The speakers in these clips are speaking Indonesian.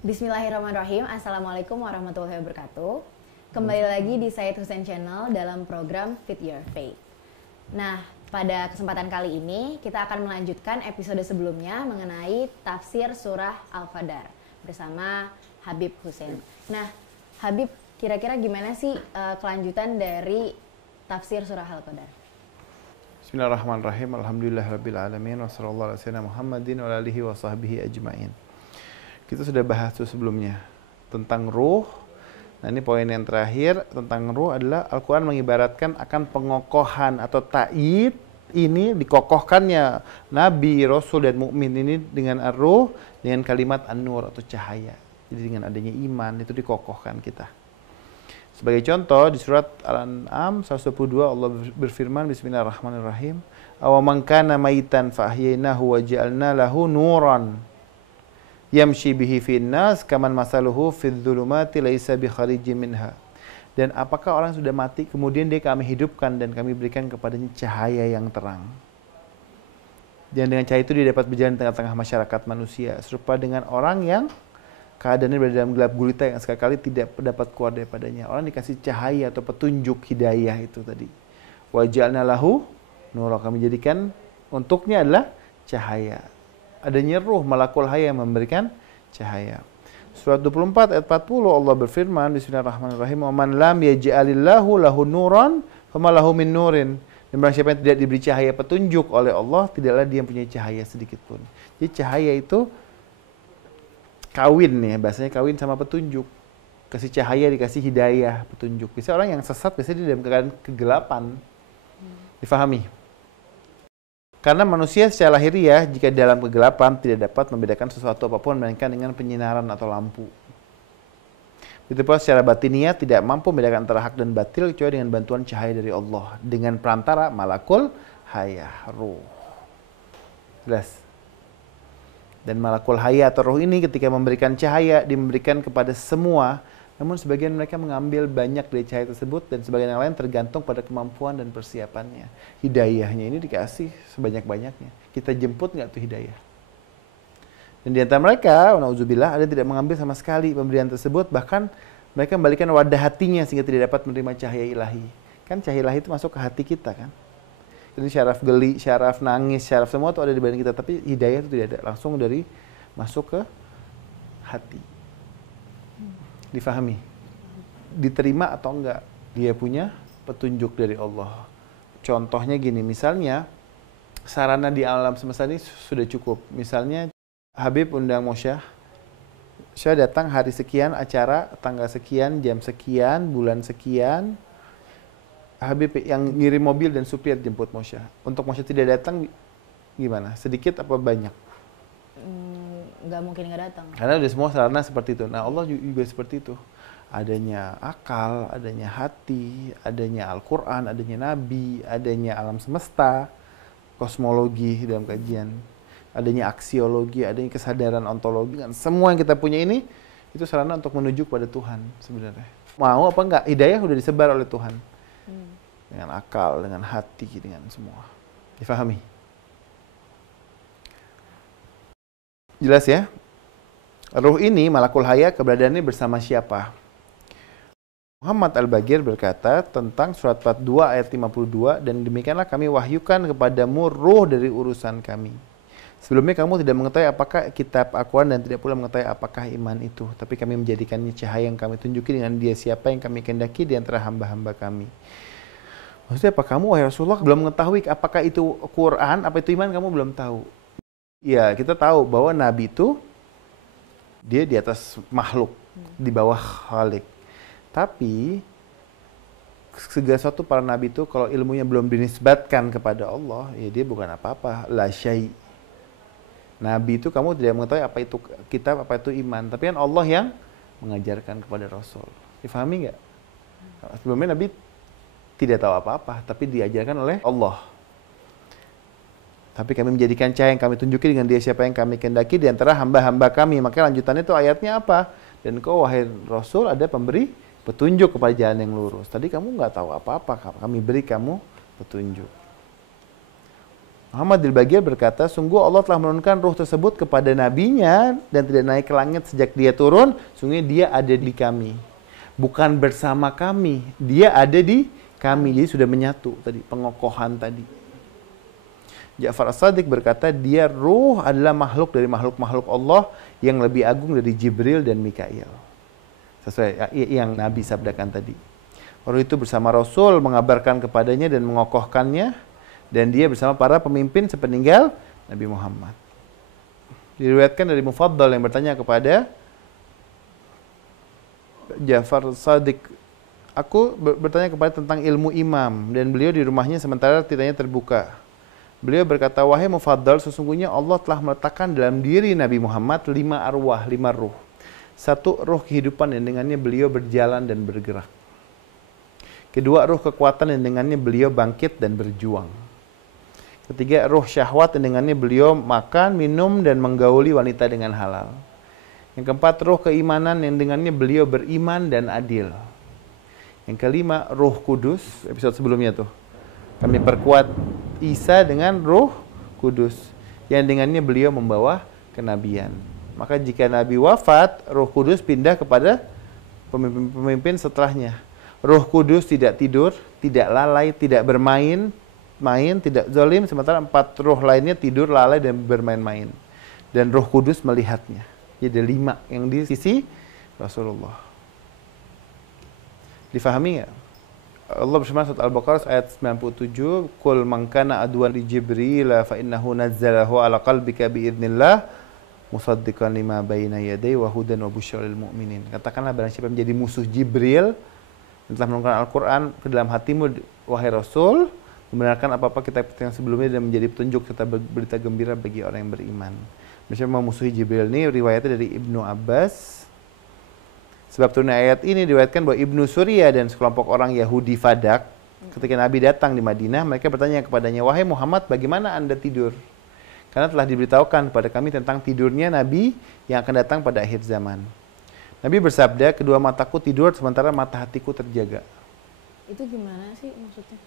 Bismillahirrahmanirrahim. Assalamualaikum warahmatullahi wabarakatuh. Kembali lagi di Said Hussein Channel dalam program Fit Your Faith. Nah, pada kesempatan kali ini kita akan melanjutkan episode sebelumnya mengenai tafsir surah Al-Qadar bersama Habib Hussein. Nah, Habib, kira-kira gimana sih kelanjutan dari tafsir surah Al-Qadar? Bismillahirrahmanirrahim. Alhamdulillahirrabbilalamin. Wassallallahu ala sayyidina Muhammadin wa alihi wa sahbihi ajma'in. Kita sudah bahas itu sebelumnya tentang ruh. Nah, ini poin yang terakhir tentang ruh adalah Al-Quran mengibaratkan akan pengokohan atau ta'id, ini dikokohkannya Nabi, Rasul, dan mukmin ini dengan ar-ruh, dengan kalimat an-nur atau cahaya. Jadi dengan adanya iman itu dikokohkan kita. Sebagai contoh di surat Al-An'am 122 Allah berfirman, Bismillahirrahmanirrahim, awaman kana maitan fa ahyaynahu wa ja'alna lahu nuran yamshi bihi finnas kaman masaluhu fidz zulumati laisa bi kharijin minha. Dan apakah orang sudah mati kemudian dia kami hidupkan dan kami berikan kepadanya cahaya yang terang. Dan dengan cahaya itu dia dapat berjalan di tengah-tengah masyarakat manusia serupa dengan orang yang keadaannya berada dalam gelap gulita yang sekali-kali tidak dapat keluar daripadanya. Orang dikasih cahaya atau petunjuk hidayah itu tadi. Wa ja'alna lahu nur, kami jadikan untuknya adalah cahaya. Adanya ruh malakul hayy yang memberikan cahaya. Surat 24 ayat 40 Allah berfirman, Bismillahirrahmanirrahim, "Wa man lam yaj'alillahu lahu nuran fama lahu min nurin." Dan barang siapa yang tidak diberi cahaya petunjuk oleh Allah, tidaklah dia mempunyai cahaya sedikit pun. Jadi cahaya itu kawin ya, bahasanya kawin sama petunjuk. Kasih cahaya dikasih hidayah, petunjuk. Bisa orang yang sesat biasanya di dalam keadaan kegelapan. Difahami? Karena manusia secara lahiriah jika dalam kegelapan tidak dapat membedakan sesuatu apapun melainkan dengan penyinaran atau lampu. Begitu pula secara batiniah tidak mampu membedakan antara hak dan batil kecuali dengan bantuan cahaya dari Allah dengan perantara malakul hayah, ruh. Jelas? Dan malakul hayah atau ruh ini ketika memberikan cahaya diberikan kepada semua, namun sebagian mereka mengambil banyak dari cahaya tersebut dan sebagian yang lain tergantung pada kemampuan dan persiapannya. Hidayahnya ini dikasih sebanyak-banyaknya. Kita jemput nggak tuh hidayah? Dan di antara mereka, na'udzubillah, ada yang tidak mengambil sama sekali pemberian tersebut, bahkan mereka membalikan wadah hatinya sehingga tidak dapat menerima cahaya ilahi. Kan cahaya ilahi itu masuk ke hati kita kan? Jadi syaraf geli, syaraf nangis, syaraf semua itu ada di badan kita, tapi hidayah itu tidak ada, langsung dari masuk ke hati. Difahami? Diterima atau enggak? Dia punya petunjuk dari Allah. Contohnya gini, misalnya sarana di alam semesta ini sudah cukup. Misalnya Habib undang Mosyah, saya datang hari sekian, acara tanggal sekian, jam sekian, bulan sekian. Habib yang ngirim mobil dan supir jemput Mosyah. Untuk Mosyah tidak datang gimana? Sedikit apa banyak? Nggak mungkin nggak datang. Karena udah semua sarana seperti itu. Nah, Allah juga seperti itu. Adanya akal, adanya hati, adanya Al-Quran, adanya Nabi, adanya alam semesta, kosmologi dalam kajian, adanya aksiologi, adanya kesadaran ontologi. Kan semua yang kita punya ini, itu sarana untuk menuju kepada Tuhan sebenarnya. Mau apa enggak, hidayah udah disebar oleh Tuhan. Dengan akal, dengan hati, dengan semua. Difahami? Jelas ya? Ruh ini, malakul hayah, keberadaannya bersama siapa? Muhammad Al-Bagir berkata tentang surat 42 ayat 52, dan demikianlah kami wahyukan kepadamu ruh dari urusan kami. Sebelumnya kamu tidak mengetahui apakah kitab Al-Quran dan tidak pula mengetahui apakah iman itu. Tapi kami menjadikannya cahaya yang kami tunjuki dengan dia siapa yang kami kehendaki di antara hamba-hamba kami. Maksudnya apa? Kamu, wahai Rasulullah, belum mengetahui apakah itu Quran, apa itu iman, kamu belum tahu. Ya, kita tahu bahwa Nabi itu dia di atas makhluk, di bawah Khalik. Tapi segala sesuatu para Nabi itu kalau ilmunya belum dinisbatkan kepada Allah, ya dia bukan apa-apa, la syai'. Nabi itu kamu tidak mengetahui apa itu kitab, apa itu iman. Tapi kan Allah yang mengajarkan kepada Rasul. Difahami nggak? Sebelumnya Nabi tidak tahu apa-apa, tapi diajarkan oleh Allah. Tapi kami menjadikan cahaya yang kami tunjuki dengan dia siapa yang kami kehendaki di antara hamba-hamba kami. Maka lanjutannya itu ayatnya apa? Dan kau wahai Rasul ada pemberi petunjuk kepada jalan yang lurus. Tadi kamu nggak tahu apa-apa, kami beri kamu petunjuk. Muhammad al-Baqir berkata, sungguh Allah telah menurunkan ruh tersebut kepada nabinya dan tidak naik ke langit sejak dia turun, sungguh dia ada di kami. Bukan bersama kami, dia ada di kami. Jadi sudah menyatu tadi, pengokohan tadi. Ja'far as-Sadiq berkata, dia ruh adalah makhluk dari makhluk-makhluk Allah yang lebih agung dari Jibril dan Mikail. Sesuai yang Nabi sabdakan tadi. Ruh itu bersama Rasul mengabarkan kepadanya dan mengokohkannya. Dan dia bersama para pemimpin sepeninggal Nabi Muhammad. Diriwayatkan dari Mufaddal yang bertanya kepada Ja'far as-Sadiq, aku bertanya kepada tentang ilmu imam, dan beliau di rumahnya sementara titanya terbuka. Beliau berkata, wahai Mufaddal, sesungguhnya Allah telah meletakkan dalam diri Nabi Muhammad 5 arwah, 5 ruh. 1 ruh kehidupan yang dengannya beliau berjalan dan bergerak. Kedua, ruh kekuatan yang dengannya beliau bangkit dan berjuang. Ketiga, ruh syahwat yang dengannya beliau makan, minum, dan menggauli wanita dengan halal. Yang keempat, ruh keimanan yang dengannya beliau beriman dan adil. Yang kelima, ruh kudus, episode sebelumnya tuh. Kami perkuat Isa dengan ruh kudus, yang dengannya beliau membawa kenabian. Maka jika Nabi wafat, ruh kudus pindah kepada pemimpin-pemimpin setelahnya. Ruh kudus tidak tidur, tidak lalai, tidak bermain, tidak zalim, sementara 4 ruh lainnya tidur, lalai, dan bermain-main. Dan Ruh Kudus melihatnya. Jadi 5 yang di sisi Rasulullah. Difahami nggak? Allah berfirman surat Al-Baqarah ayat 97, "Qul man kana adwan li Jibril fa innahu nazzalahu ala qalbika bi idznillah musaddiqan lima baina yadayhi wa hudan wa busyra lil mu'minin." Katakanlah, barang siapa menjadi musuh Jibril dan telah menurunkan Al-Qur'an ke dalam hatimu, wahai Rasul, membenarkan apa-apa kitab yang sebelumnya dan menjadi petunjuk serta berita gembira bagi orang yang beriman. Misalnya memusuhi Jibril ini riwayatnya dari Ibnu Abbas. Sebab turunnya ayat ini diriwayatkan bahwa Ibnu Surya dan sekelompok orang Yahudi Fadak ketika Nabi datang di Madinah, mereka bertanya kepadanya, wahai Muhammad, bagaimana Anda tidur? Karena telah diberitahukan kepada kami tentang tidurnya Nabi yang akan datang pada akhir zaman. Nabi bersabda, kedua mataku tidur sementara mata hatiku terjaga. Itu gimana sih maksudnya?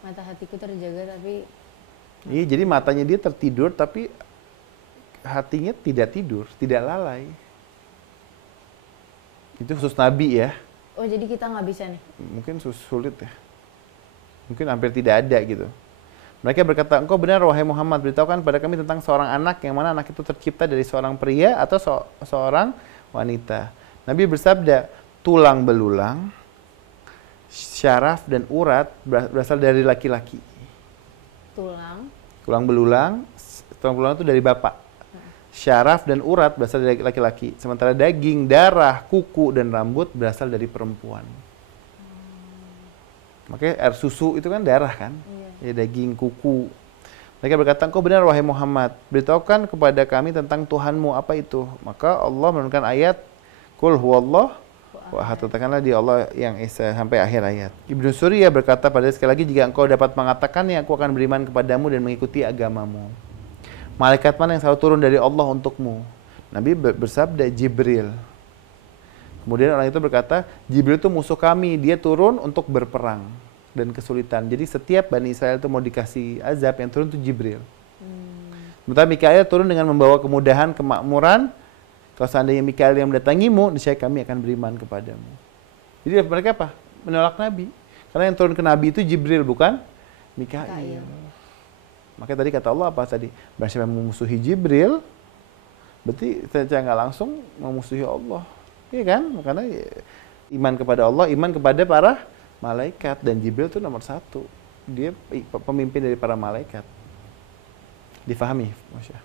Mata hatiku terjaga tapi... Iya, jadi matanya dia tertidur tapi hatinya tidak tidur, tidak lalai. Itu khusus Nabi ya. Oh, jadi kita nggak bisa nih? Mungkin sulit ya. Mungkin hampir tidak ada gitu. Mereka berkata, engkau benar wahai Muhammad, beritahukan pada kami tentang seorang anak yang mana anak itu tercipta dari seorang pria atau seorang wanita. Nabi bersabda, tulang belulang, syaraf dan urat berasal dari laki-laki. Tulang belulang itu dari bapak. Syaraf dan urat berasal dari laki-laki. Sementara daging, darah, kuku dan rambut berasal dari perempuan. Makanya air susu itu kan darah kan? Iya. Ya, daging, kuku. Mereka berkata, engkau benar wahai Muhammad, beritahukan kepada kami tentang Tuhanmu, apa itu? Maka Allah menurunkan ayat, Qul huwallah wahad, katakanlah di Allah yang Esa, sampai akhir ayat. Ibnu Surya berkata pada sekali lagi, jika engkau dapat mengatakannya, aku akan beriman kepadamu dan mengikuti agamamu. Malaikat mana yang selalu turun dari Allah untukmu? Nabi bersabda, Jibril. Kemudian orang itu berkata, Jibril itu musuh kami, dia turun untuk berperang dan kesulitan. Jadi setiap Bani Israel itu mau dikasih azab, yang turun itu Jibril. Sementara Mikail turun dengan membawa kemudahan, kemakmuran. Kalau seandainya Mikail yang mendatangimu, niscaya kami akan beriman kepadamu. Jadi mereka apa? Menolak Nabi. Karena yang turun ke Nabi itu Jibril, bukan Mikail. Makanya tadi kata Allah apa tadi? Berarti memusuhi Jibril, berarti secara nggak langsung memusuhi Allah. Iya kan? Karena iman kepada Allah, iman kepada para malaikat. Dan Jibril itu nomor 1. Dia pemimpin dari para malaikat. Difahami, Masya.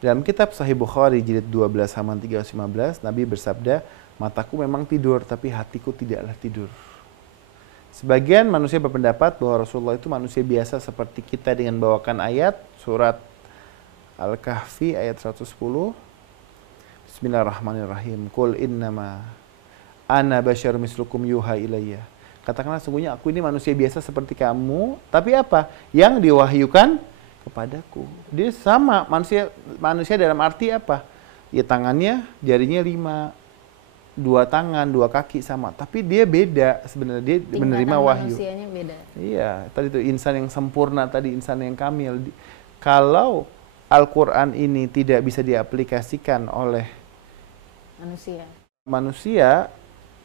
Dalam kitab Sahih Bukhari jilid 12 halaman 315, Nabi bersabda, mataku memang tidur, tapi hatiku tidaklah tidur. Sebagian manusia berpendapat bahwa Rasulullah itu manusia biasa seperti kita dengan bawakan ayat surat Al-Kahfi ayat 110. Bismillahirrahmanirrahim. Qul innama ana basyarum mislukum yuha ilayya. Katakanlah sungguhnya aku ini manusia biasa seperti kamu, tapi apa? Yang diwahyukan kepadaku. Dia sama manusia dalam arti apa? Ya tangannya, jarinya 5. dua tangan, dua kaki sama, tapi dia beda sebenarnya, dia menerima wahyu. Manusianya beda. Iya, tadi itu insan yang sempurna, tadi insan yang kamil. Kalau Al-Quran ini tidak bisa diaplikasikan oleh manusia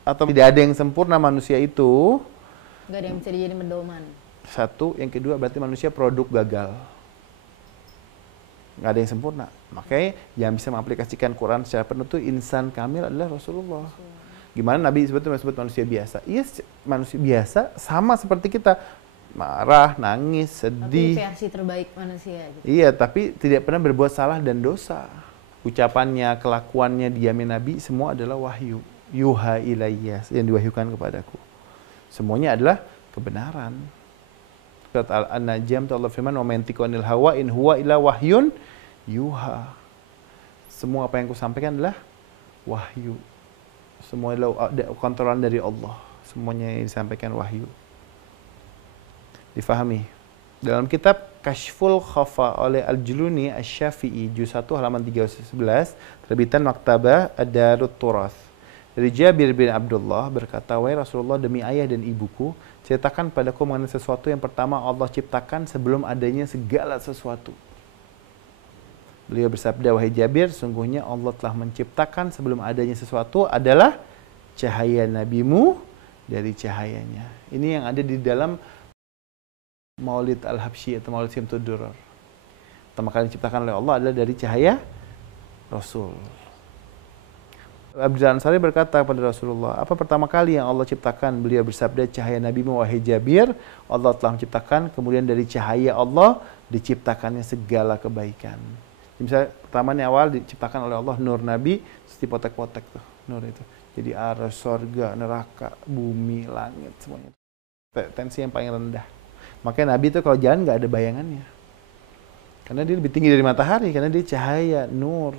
atau tidak ada yang sempurna manusia itu, nggak ada yang bisa dijadiin pedoman. Satu, yang kedua berarti manusia produk gagal. Nggak ada yang sempurna. Makanya yang bisa mengaplikasikan Quran secara penuh itu insan kamil adalah Rasulullah. Gimana Nabi sebetulnya disebut manusia biasa? Iya, manusia biasa sama seperti kita. Marah, nangis, sedih. Tapi versi terbaik manusia. Gitu. Iya, tapi tidak pernah berbuat salah dan dosa. Ucapannya, kelakuannya, diamnya Nabi semua adalah wahyu. Yuha ilayya, yang diwahyukan kepadaku. Semuanya adalah kebenaran. Surat Al-Najm itu Allah firman, "Wa ma yantiqu 'anil hawa in huwa illa wahyun yuha." Semua apa yang kusampaikan adalah wahyu. Semua adalah kontrolan dari Allah. Semuanya yang disampaikan wahyu. Difahami. Dalam kitab Kashful Khafa oleh Al-Juluni Asy-Syafi'i juz 1 halaman 311, terbitan Maktabah Ad-Darut Turath. Dari Jabir bin Abdullah berkata, "Wahai Rasulullah, demi ayah dan ibuku, ceritakan padaku mengenai sesuatu yang pertama Allah ciptakan sebelum adanya segala sesuatu." Beliau bersabda, "Wahai Jabir, sungguhnya Allah telah menciptakan sebelum adanya sesuatu adalah cahaya nabimu dari cahayanya." Ini yang ada di dalam Maulid Al-Habsyi atau Maulid Syamtud Durar. Pertama kali diciptakan oleh Allah adalah dari cahaya Rasul. Abdul Ansari berkata kepada Rasulullah, "Apa pertama kali yang Allah ciptakan?" Beliau bersabda, "Cahaya nabimu wahai Jabir, Allah telah menciptakan, kemudian dari cahaya Allah diciptakannya segala kebaikan." Misalnya pertama nih awal diciptakan oleh Allah nur Nabi, terus dipotek-potek tuh nur itu. Jadi aras, sorga, neraka, bumi, langit, semuanya. Tensi yang paling rendah. Makanya Nabi itu kalau jalan nggak ada bayangannya. Karena dia lebih tinggi dari matahari, karena dia cahaya, nur.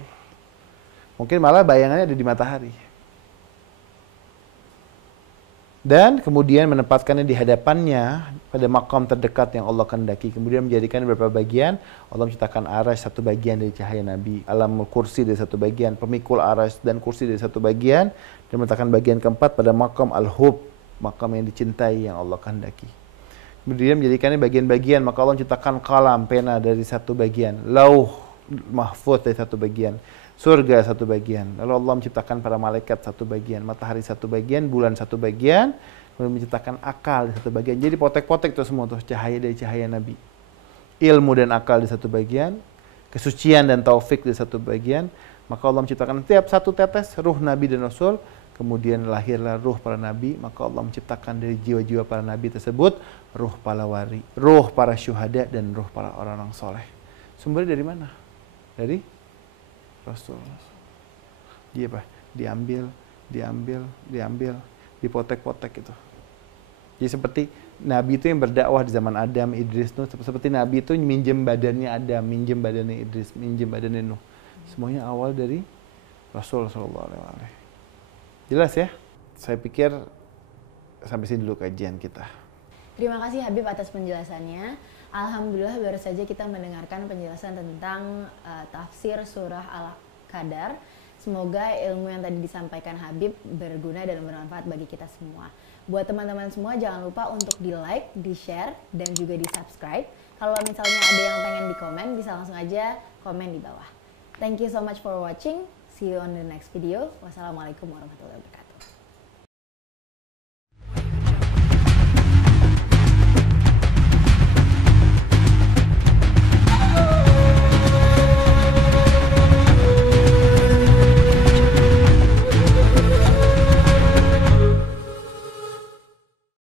Mungkin malah bayangannya ada di matahari. Dan kemudian menempatkannya di hadapannya pada makam terdekat yang Allah kehendaki. Kemudian menjadikan beberapa bagian. Allah menciptakan arash satu bagian dari cahaya Nabi. Alam kursi dari satu bagian. Pemikul arash dan kursi dari satu bagian. Dan meletakkan bagian keempat pada makam al-hub. Makam yang dicintai yang Allah kehendaki. Kemudian menjadikannya bagian-bagian, maka Allah menciptakan kalam, pena dari satu bagian, lauh mahfuz dari satu bagian, surga satu bagian. Lalu Allah menciptakan para malaikat satu bagian, matahari satu bagian, bulan satu bagian, kemudian menciptakan akal di satu bagian. Jadi potek-potek itu semua tuh cahaya dari cahaya Nabi. Ilmu dan akal di satu bagian, kesucian dan taufik di satu bagian. Maka Allah menciptakan setiap satu tetes ruh Nabi dan Rasul. Kemudian lahirlah ruh para nabi, maka Allah menciptakan dari jiwa-jiwa para nabi tersebut ruh para wali, ruh para syuhada dan ruh para orang-orang soleh. Sumbernya dari mana? Dari Rasul. Dia apa? Diambil, dipotek-potek itu. Jadi seperti nabi itu yang berdakwah di zaman Adam, Idris, Nuh, seperti nabi itu minjem badannya Adam, minjem badannya Idris, minjem badannya Nuh. Semuanya awal dari Rasul sallallahu alaihi wasallam. Jelas ya? Saya pikir sampai sini dulu kajian kita. Terima kasih Habib atas penjelasannya. Alhamdulillah baru saja kita mendengarkan penjelasan tentang tafsir surah Al-Qadar. Semoga ilmu yang tadi disampaikan Habib berguna dan bermanfaat bagi kita semua. Buat teman-teman semua jangan lupa untuk di-like, di-share, dan juga di-subscribe. Kalau misalnya ada yang pengen di-komen, bisa langsung aja komen di bawah. Thank you so much for watching. See you on the next video. Wassalamualaikum warahmatullahi wabarakatuh.